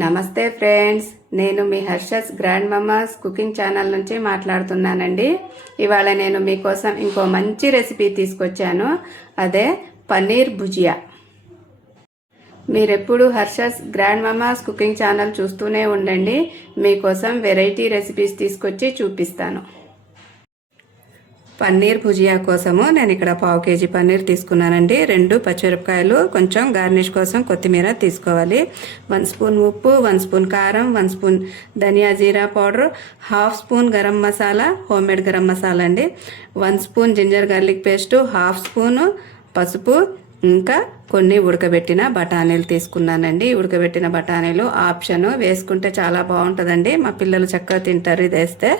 నమస్తే ఫ్రెండ్స్, నేను మీ Harsha's grand mama's cooking channel నుంచి మాట్లాడుతున్నానండి. ఇవాళ నేను మీకోసం ఇంకో మంచి రెసిపీ తీసుకొచ్చాను. అదే పన్నీర్ భుజియా. మీరెప్పుడు Harsha's grand mama's cooking channel చూస్తూనే ఉండండి. మీకోసం వెరైటీ రెసిపీస్ తీసుకొచ్చి చూపిస్తాను. పన్నీర్ భుజియా కోసము నేను ఇక్కడ 1/2 kg పన్నీర్ తీసుకున్నానండి. 2 పచ్చిమిరపకాయలు, కొంచెం గార్నిష్ కోసం కొత్తిమీర తీసుకోవాలి. 1 స్పూన్ ఉప్పు, 1 స్పూన్ కారం, 1 స్పూన్ ధనియా జీరా powder, 1/2 spoon garam masala, homemade garam masala అండి, 1 spoon ginger garlic paste, 1/2 spoon పసుపు, ఇంకా కొన్ని ఉడకబెట్టిన బఠానీలు తీసుకున్నానండి. ఉడకబెట్టిన బఠానీలు ఆప్షను, వేసుకుంటే చాలా బాగుంటుందండి. మా పిల్లలు చక్కగా తింటారు ఇది వేస్తే.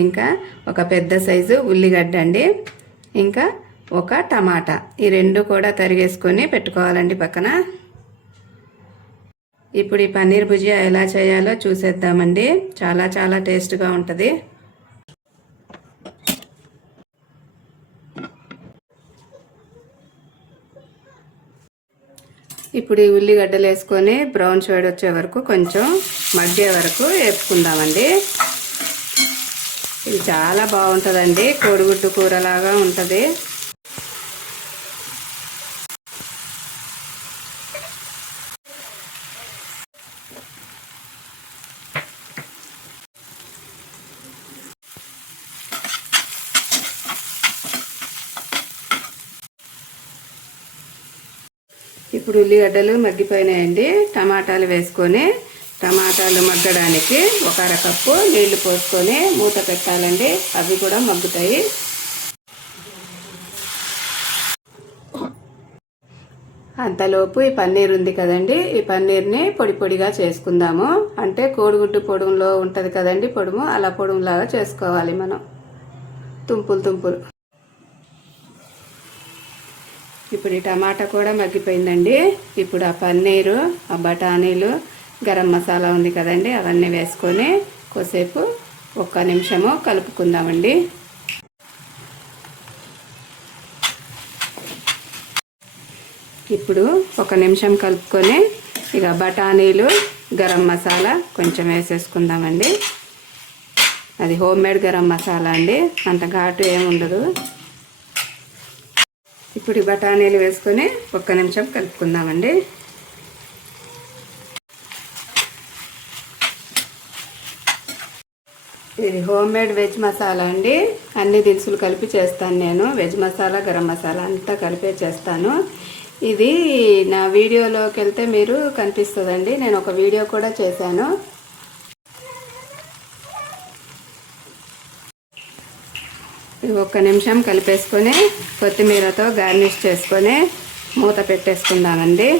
ఇంకా ఒక పెద్ద సైజు ఉల్లిగడ్డ అండి, ఇంకా ఒక టమాటా. ఈ 2 కూడా తరిగేసుకొని పెట్టుకోవాలండి పక్కన. ఇప్పుడు ఈ పన్నీర్ భుజియా ఎలా చేయాలో చూసేద్దామండి. చాలా చాలా టేస్ట్గా ఉంటుంది. ఇప్పుడు ఈ ఉల్లిగడ్డలు వేసుకొని బ్రౌన్ షేడ్ వచ్చే వరకు, కొంచెం మగ్గే వరకు వేపుకుందామండి. ఇది చాలా బాగుంటుందండి, కోడిగుడ్డు కూరలాగా ఉంటుంది. ఇప్పుడు ఉల్లిగడ్డలు మగ్గిపోయినాయండి. టమాటాలు వేసుకొని, టమాటాలు మగ్గడానికి 1/2 కప్పు నీళ్లు పోసుకొని మూత పెట్టాలండి. అవి కూడా మగ్గుతాయి. అంతలోపు ఈ పన్నీర్ ఉంది కదండి, ఈ పన్నీర్ని పొడి పొడిగా చేసుకుందాము. అంటే కోడిగుడ్డు పొడుములో ఉంటుంది కదండి పొడుము, అలా పొడుములాగా చేసుకోవాలి మనం, తుంపులు. ఇప్పుడు ఈ టమాటా కూడా మగ్గిపోయిందండి. ఇప్పుడు ఆ పన్నీరు, ఆ బఠానీలు, గరం మసాలా ఉంది కదండి, అవన్నీ వేసుకొని కొద్దిసేపు 1 నిమిషము కలుపుకుందామండి. ఇప్పుడు 1 నిమిషం కలుపుకొని ఇక బఠానీలు, గరం మసాలా కొంచెం వేసేసుకుందామండి. అది హోమ్మేడ్ గరం మసాలా అండి, అంత ఘాటు ఏమి ఉండదు. ఇప్పుడు ఈ బఠానీలు వేసుకొని 1 నిమిషం కలుపుకుందామండి. ఇది హోమ్మేడ్ వెజ్ మసాలా అండి. అన్ని దినుసులు కలిపి చేస్తాను నేను. వెజ్ మసాలా, గరం మసాలా అంతా కలిపే చేస్తాను. ఇది నా వీడియోలోకి వెళ్తే మీరు కనిపిస్తుందండి. నేను ఒక వీడియో కూడా చేశాను. ఇది 1 నిమిషం కలిపేసుకొని కొత్తిమీరతో గార్నిష్ చేసుకొని మూత పెట్టేసుకుందామండి.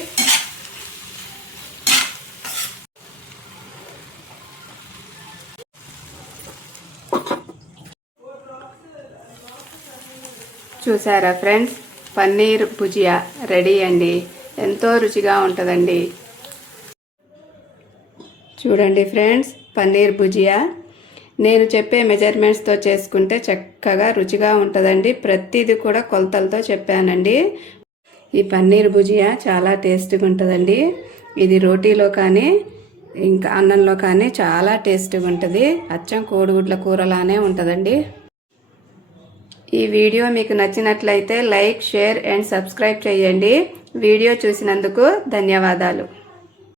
చూసారా ఫ్రెండ్స్, పన్నీర్ భుజియా రెడీ అండి. ఎంతో రుచిగా ఉంటుందండి. చూడండి ఫ్రెండ్స్, పన్నీర్ భుజియా నేను చెప్పే మెజర్మెంట్స్తో చేసుకుంటే చక్కగా రుచిగా ఉంటుందండి. ప్రతిదీ కూడా కొలతలతో చెప్పానండి. ఈ పన్నీర్ భుజియా చాలా టేస్టీగా ఉంటుందండి. ఇది రోటీలో కానీ ఇంకా అన్నంలో కానీ చాలా టేస్టీగా ఉంటుంది. అచ్చం కోడిగుడ్ల కూరలానే ఉంటుందండి. ఈ వీడియో మీకు నచ్చినట్లయితే లైక్, షేర్ అండ్ సబ్స్క్రైబ్ చేయండి. వీడియో చూసినందుకు ధన్యవాదాలు.